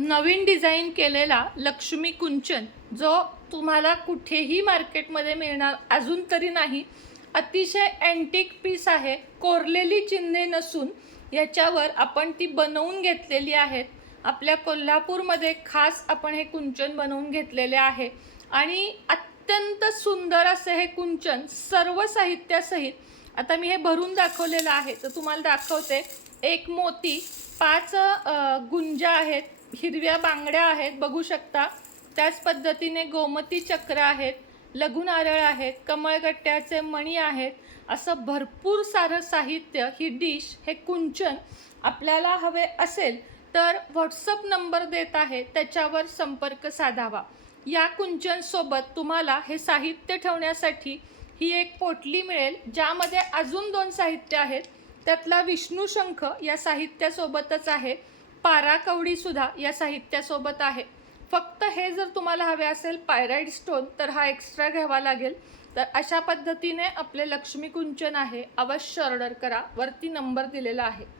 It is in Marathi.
नवीन डिझाईन केलेला लक्ष्मी कुंचन जो तुम्हाला कुठेही मार्केटमध्ये मिळणार अजून तरी नाही अतिशय अँटिक पीस आहे कोरलेली चिन्हे नसून याच्यावर आपण ती बनवून घेतलेली आहेत. आपल्या कोल्हापूरमध्ये खास आपण हे कुंचन बनवून घेतलेले आहे. आणि अत्यंत सुंदर असे हे कुंचन सर्व साहित्यासहित आता मी हे भरून दाखवलेलं आहे तर तुम्हाला दाखवते. एक मोती पाच गुंजा आहेत हिरव्या बांगड्या आहेत बघू शकता. त्याच पद्धतीने गोमती चक्र आहेत लघु नारळ आहेत कमळगट्ट्याचे मणी आहेत. असं भरपूर सारं साहित्य ही डिश हे कुंचन आपल्याला हवे असेल तर व्हॉट्सअप नंबर देत आहे त्याच्यावर संपर्क साधावा. या कुंचनसोबत तुम्हाला हे साहित्य ठेवण्यासाठी ही एक पोटली मिळेल ज्यामध्ये अजून दोन साहित्य आहेत. त्यातला विष्णू शंख या साहित्यासोबतच आहे. पाराकवडीसुद्धा या साहित्यासोबत आहे. फक्त हे जर तुम्हाला हवे असेल पायराईड स्टोन तर हा एक्स्ट्रा घ्यावा लागेल. तर अशा पद्धतीने आपले लक्ष्मी कुंचन आहे. अवश्य ऑर्डर करा. वरती नंबर दिलेला आहे.